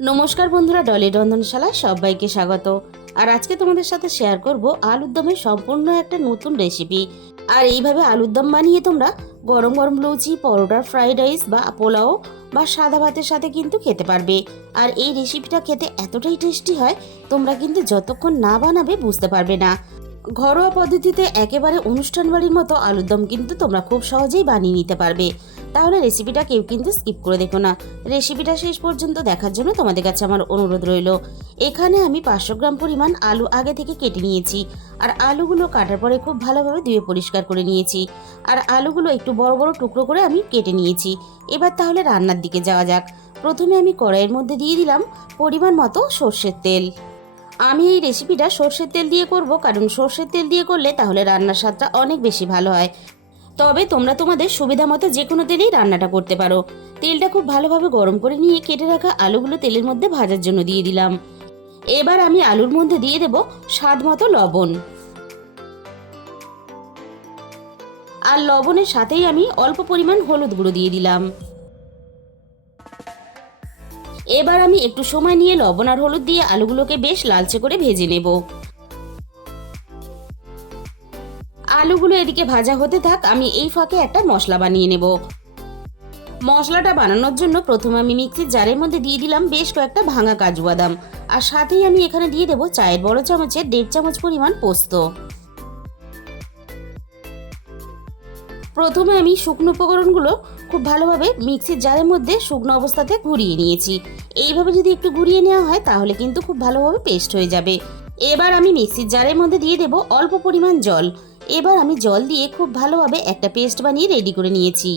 নমস্কার বন্ধুরা, ডলি রন্ধনশালায় সবাইকে স্বাগত। আর আজকে তোমাদের সাথে শেয়ার করব আলুর দমের সম্পূর্ণ একটা নতুন রেসিপি। আর এইভাবে আলুর দম বানিয়ে তোমরা গরম গরম লুচি, পরোটা, ফ্রাইড রাইস বা পোলাও বা সাদা ভাতের সাথে কিন্তু খেতে পারবে। আর এই রেসিপিটা খেতে এতটাই টেস্টি হয়, তোমরা কিন্তু যতক্ষণ না বানাবে বুঝতে পারবে না। ঘরোয়া পদ্ধতিতে একেবারে অনুষ্ঠান বাড়ির মতো আলুর দম কিন্তু তোমরা খুব সহজেই বানিয়ে নিতে পারবে। তাহলে রেসিপিটা কেউ কিন্তু স্কিপ করে দেখো না, রেসিপিটা শেষ পর্যন্ত দেখার জন্য তোমাদের কাছে আমার অনুরোধ রইল। এখানে আমি 500 গ্রাম পরিমাণ আলু আগে থেকে কেটে নিয়েছি। আর আলুগুলো কাটার পরে খুব ভালোভাবে ধুয়ে পরিষ্কার করে নিয়েছি। আর আলুগুলো একটু বড় বড় টুকরো করে আমি কেটে নিয়েছি। এবার তাহলে রান্নার দিকে যাওয়া যাক। প্রথমে আমি কড়াইয়ের মধ্যে দিয়ে দিলাম পরিমাণ মতো সর্ষের তেল। আমি এই রেসিপিটা সর্ষের তেল দিয়ে করব, কারণ সর্ষের তেল দিয়ে করলে তাহলে রান্নার স্বাদটা অনেক বেশি ভালো হয়। তবে তোমরা তোমাদের সুবিধা মতো যে কোনো তেলেই রান্নাটা করতে পারো। তেলটা খুব ভালোভাবে গরম করে নিয়ে কেটে রাখা আলুগুলো তেলের মধ্যে ভাজার জন্য দিয়ে দিলাম। এবার আমি আলুর মধ্যে দিয়ে দেব স্বাদ মতো লবণ। আর লবণের সাথেই আমি অল্প পরিমাণ হলুদ গুঁড়ো দিয়ে দিলাম। এবার আমি একটু সময় নিয়ে লবণ আর হলুদ দিয়ে আলুগুলোকে বেশ লালচে করে ভেজে নেব। আলুগুলো এদিকে ভাজা হতে থাক, আমি এই ফাঁকে একটা মশলা বানিয়ে নেব। মশলাটা বানানোর জন্য প্রথমে আমি মিক্সির জারের মধ্যে দিয়ে দিলাম বেশ কয়েকটা ভাঙা কাজু বাদাম। আর সাথেই আমি এখানে দিয়ে দেবো চায়ের বড় চামচের 1.5 চামচ পরিমাণ পোস্ত। প্রথমে আমি শুকনো উপকরণগুলো খুব ভালোভাবে মিক্সির জারের মধ্যে শুকনো অবস্থাতে ঘুরিয়ে নিয়েছি। এইভাবে যদি একটু ঘুরিয়ে নেওয়া হয় তাহলে কিন্তু খুব ভালোভাবে পেস্ট হয়ে যাবে। এবার আমি মিক্সির জারের মধ্যে দিয়ে দেবো অল্প পরিমাণ জল। এবার আমি জল দিয়ে খুব ভালোভাবে একটা পেস্ট বানিয়ে রেডি করে নিয়েছি।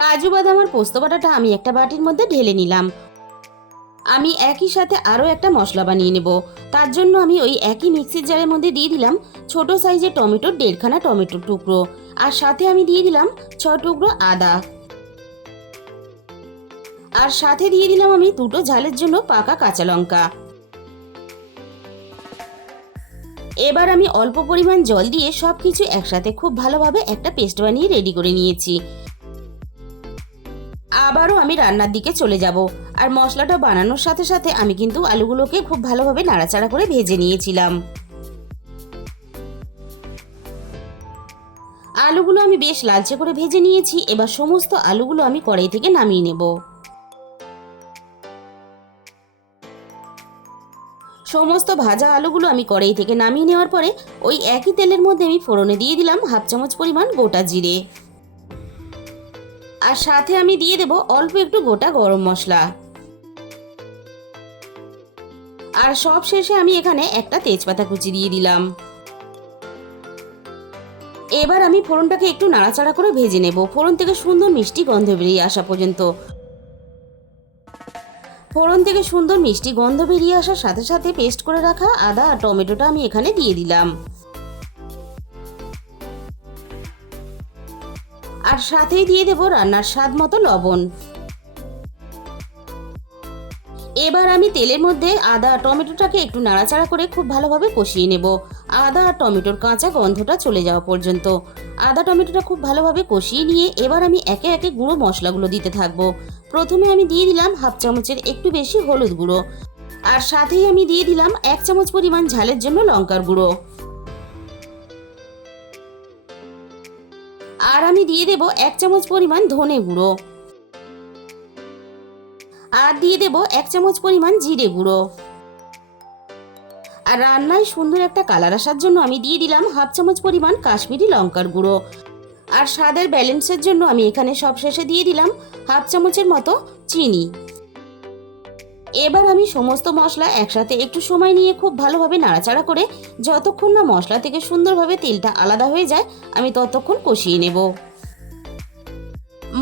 কাজু বাদাম আর পোস্ত বাটাটা আমি একটা বাটির মধ্যে ঢেলে নিলাম। আমি একই সাথে আরও একটা মশলা বানিয়ে নেব। তার জন্য আমি ওই একই মিক্সির জারের মধ্যে দিয়ে দিলাম ছোট সাইজের টমেটোর 1.5খানা টমেটোর টুকরো। আর সাথে আমি দিয়ে দিলাম 6 টুকরো আদা। আর সাথে দিয়ে দিলাম আমি 2টো ঝালের জন্য পাকা কাঁচা লঙ্কা। এবার আমি অল্প পরিমাণ জল দিয়ে সবকিছু একসাথে খুব ভালোভাবে একটা পেস্ট বানিয়ে রেডি করে নিয়েছি। আবারও আমি রান্নার দিকে চলে যাব। আর মশলাটা বানানোর সাথে সাথে আমি কিন্তু আলুগুলোকে খুব ভালোভাবে নাড়াচাড়া করে ভেজে নিয়েছিলাম। আলুগুলো আমি বেশ লালচে করে ভেজে নিয়েছি। এবার সমস্ত আলুগুলো আমি কড়াই থেকে নামিয়ে নেব। সমস্ত ভাজা আলুগুলো আমি কড়াই থেকে নামিয়ে নেওয়ার পরে ওই একই তেলের মধ্যে আমি ফোড়নে দিয়ে দিলাম 1/2 চামচ পরিমাণ গোটা জিরে। আর সাথে আমি দিয়ে দেব অল্প একটু গোটা গরম মশলা। আর সব শেষে আমি এখানে একটা তেজপাতা কুচি দিয়ে দিলাম। এবার আমি ফোড়নটাকে একটু নাড়াচাড়া করে ভেজে নেব, ফোড়ন থেকে সুন্দর মিষ্টি গন্ধ বেরিয়ে আসা পর্যন্ত। ফোড়ন থেকে সুন্দর মিষ্টি গন্ধ বেরিয়ে আসার সাথে সাথে পেস্ট করে রাখা আদা আর টমেটোটা আমি এখানে দিয়ে দিলাম। আর সাথেই দিয়ে দেব রান্নার স্বাদ মতো লবণ। এবার আমি তেলের মধ্যে আদা আর টমেটোটাকে একটু নাড়াচাড়া করে খুব ভালোভাবে কষিয়ে নেব, আদা আর টমেটোর কাঁচা গন্ধটা চলে যাওয়া পর্যন্ত। আদা টমেটোটা খুব ভালোভাবে কষিয়ে নিয়ে এবার আমি একে একে গুঁড়ো মশলাগুলো দিতে থাকবো। প্রথমে আমি দিয়ে দিলাম 1/2 চামচের একটু বেশি হলুদ গুঁড়ো। আর সাথেই আমি দিয়ে দিলাম 1 চামচ পরিমাণ ঝালের জন্য লঙ্কার গুঁড়ো। আর আমি দিয়ে দেব 1 চামচ পরিমাণ ধনে গুঁড়ো। আর দিয়ে দেব 1 চামচ পরিমাণ জিরে গুঁড়ো। আর রান্নায় সুন্দর একটা কালার আসার জন্য আমি দিয়ে দিলাম 1/2 চামচ পরিমাণ কাশ্মীরি লঙ্কার গুঁড়ো। আর স্বাদের ব্যালেন্সের জন্য আমি এখানে সবশেষে দিয়ে দিলাম 1/2 চামচের মতো চিনি। এবার আমি সমস্ত মশলা একসাথে একটু সময় নিয়ে খুব ভালোভাবে নাড়াচাড়া করে যতক্ষণ না মশলা থেকে সুন্দরভাবে তেলটা আলাদা হয়ে যায় আমি ততক্ষণ কষিয়ে নেব।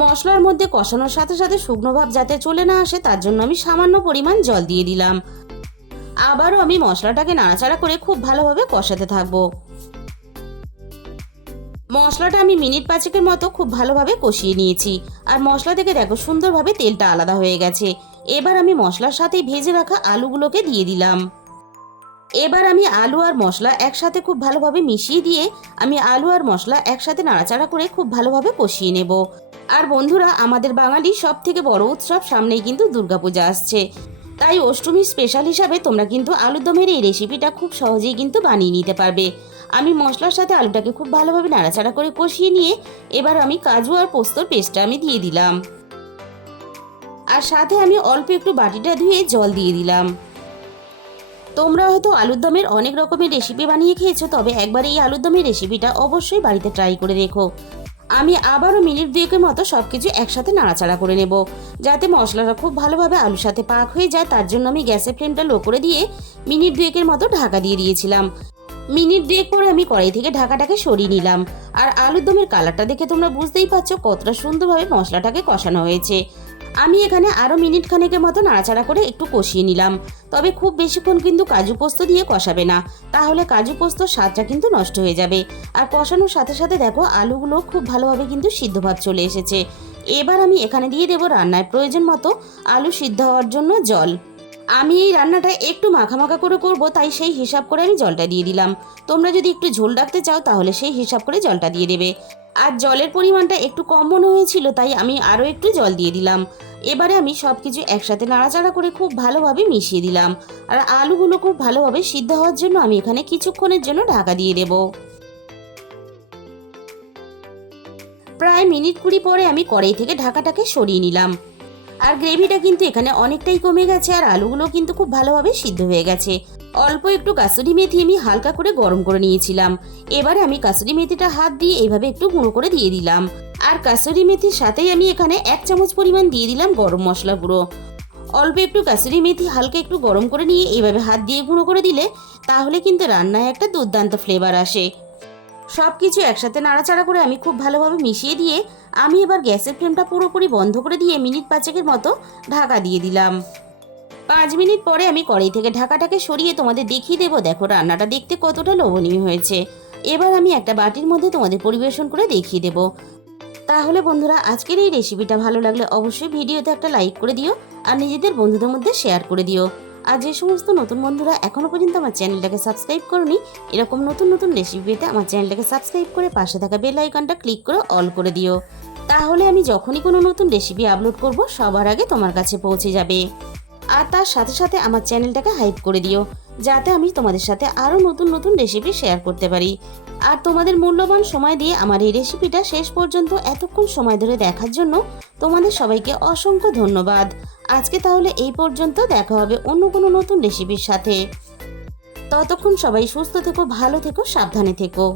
মশলার মধ্যে কষানোর সাথে সাথে শুকনো ভাব যাতে চলে না আসে তার জন্য আমি সামান্য পরিমাণ জল দিয়ে দিলাম। আবারও আমি মশলাটাকে নাড়াচাড়া করে খুব ভালোভাবে কষাতে থাকবো। মশলাটা আমি মিনিট 5-এর মতো খুব ভালোভাবে কষিয়ে নিয়েছি। আর মশলা থেকে দেখো সুন্দরভাবে তেলটা আলাদা হয়ে গেছে। এবার আমি মশলার সাথে ভেজে রাখা আলুগুলোকে দিয়ে দিলাম। এবার আমি আলু আর মশলা একসাথে খুব ভালোভাবে মিশিয়ে দিয়ে আমি আলু আর মশলা একসাথে নাড়াচাড়া করে খুব ভালোভাবে কষিয়ে নেব। আর বন্ধুরা, আমাদের বাঙালির সব থেকে বড় উৎসব সামনেই কিন্তু দুর্গাপূজা আসছে। তাই অষ্টমীর স্পেশাল হিসাবে তোমরা কিন্তু আলুর দমের এই রেসিপিটা খুব সহজেই কিন্তু বানিয়ে নিতে পারবে। আমি মশলার সাথে আলুটাকে খুব ভালোভাবে নাড়াচাড়া করে কষিয়ে নিয়ে এবার আমি কাজু আর পোস্তর পেস্টটা আমি দিয়ে দিলাম। আর সাথে আমি অল্প একটু বাটিটা ধুয়ে জল দিয়ে দিলাম। তোমরা হয়তো আলুর দমের অনেক রকমের রেসিপি বানিয়ে খেয়েছো, তবে একবার এই আলুর দমের রেসিপিটা অবশ্যই বাড়িতে ট্রাই করে দেখো। আমি আবারও মিনিট দুয়েকের মতো সব কিছু একসাথে নাড়াচাড়া করে নেব, যাতে মশলাটা খুব ভালোভাবে আলুর সাথে পাক হয়ে যায়। তার জন্য আমি গ্যাসের ফ্লেমটা লো করে দিয়ে মিনিট দুয়েকের মতো ঢাকা দিয়ে দিয়েছিলাম। মিনিট দুয়েক পরে আমি কড়াই থেকে ঢাকাটাকে সরিয়ে নিলাম। আর আলুর দমের কালারটা দেখে তোমরা বুঝতেই পারছো কতটা সুন্দরভাবে মশলাটাকে কষানো হয়েছে। আমি এখানে আরও মিনিট খানেকের মতো নাড়াচাড়া করে একটু কষিয়ে নিলাম। তবে খুব বেশিক্ষণ কিন্তু কাজু পোস্ত দিয়ে কষাবে না, তাহলে কাজু পোস্তর স্বাদটা কিন্তু নষ্ট হয়ে যাবে। আর কষানোর সাথে সাথে দেখো আলুগুলো খুব ভালোভাবে কিন্তু সিদ্ধভাব চলে এসেছে। এবার আমি এখানে দিয়ে দেবো রান্নায় প্রয়োজন মতো আলু সিদ্ধ হওয়ার জন্য জল। আমি এই রান্নাটা একটু মাখামাখা করে করব, তাই সেই হিসাব করে আমি জলটা দিয়ে দিলাম। তোমরা যদি একটু ঝোল রাখতে চাও তাহলে সেই হিসাব করে জলটা দিয়ে দেবে। আর জলের পরিমাণটা একটু কম মনে হয়েছিল, তাই আমি আরও একটু জল দিয়ে দিলাম। এবারে আমি সব কিছু একসাথে নাড়াচাড়া করে খুব ভালোভাবে মিশিয়ে দিলাম। আর আলুগুলো খুব ভালোভাবে সিদ্ধ হওয়ার জন্য আমি এখানে কিছুক্ষণের জন্য ঢাকা দিয়ে দেব। প্রায় মিনিট 20 পরে আমি কড়াই থেকে ঢাকাটাকে সরিয়ে নিলাম। আর গ্রেভিটা কিন্তু এখানে অনেকটাই কমে গেছে, আর আলুগুলো কিন্তু খুব ভালোভাবে সিদ্ধ হয়ে গেছে। অল্প একটু কাসুরি মেথি আমি হালকা করে গরম করে নিয়েছিলাম। এবারে আমি কাসুরি মেথিটা হাত দিয়ে এইভাবে একটু গুঁড়ো করে দিয়ে দিলাম। আর কাসুরি মেথির সাথেই আমি এখানে 1 চামচ পরিমাণ দিয়ে দিলাম গরম মশলা গুঁড়ো। অল্প একটু কাসুরি মেথি হালকা একটু গরম করে নিয়ে এইভাবে হাত দিয়ে গুঁড়ো করে দিলে তাহলে কিন্তু রান্নায় একটা দুর্দান্ত ফ্লেভার আসে। সব কিছু একসাথে নাড়াচাড়া করে আমি খুব ভালোভাবে মিশিয়ে দিয়ে আমি এবার গ্যাসের ফ্লেমটা পুরোপুরি বন্ধ করে দিয়ে মিনিট 5 মতো ঢাকা দিয়ে দিলাম। 5 মিনিট পরে আমি কড়াই থেকে ঢাকাটাকে সরিয়ে তোমাদের দেখিয়ে দেবো, দেখো রান্নাটা দেখতে কতটা লোভনীয় হয়েছে। এবার আমি একটা বাটির মধ্যে তোমাদের পরিবেশন করে দেখিয়ে দেবো। তাহলে বন্ধুরা, আজকের এই রেসিপিটা ভালো লাগলে অবশ্যই ভিডিওতে একটা লাইক করে দিও আর নিজেদের বন্ধুদের মধ্যে শেয়ার করে দিও। আর যে সমস্ত নতুন বন্ধুরা এখনও পর্যন্ত আমার চ্যানেলটাকে সাবস্ক্রাইব করনি, এরকম নতুন নতুন রেসিপি পেতে আমার চ্যানেলটাকে সাবস্ক্রাইব করে পাশে থাকা বেল আইকনটা ক্লিক করে অল করে দিও। তাহলে আমি যখনই কোনো নতুন রেসিপি আপলোড করব সবার আগে তোমার কাছে পৌঁছে যাবে। আর তার সাথে সাথে আমার চ্যানেলটাকে হাইপ করে দিও, যাতে আমি তোমাদের সাথে আরও নতুন নতুন রেসিপি শেয়ার করতে পারি। আর তোমাদের মূল্যবান সময় দিয়ে আমার এই রেসিপিটা শেষ পর্যন্ত এতক্ষণ সময় ধরে দেখার জন্য তোমাদের সবাইকে অসংখ্য ধন্যবাদ। আজকে তাহলে এই পর্যন্ত, দেখা হবে অন্য কোনো নতুন রেসিপির সাথে। ততক্ষণ সবাই সুস্থ থেকো, ভালো থেকো, সাবধানে থেকো।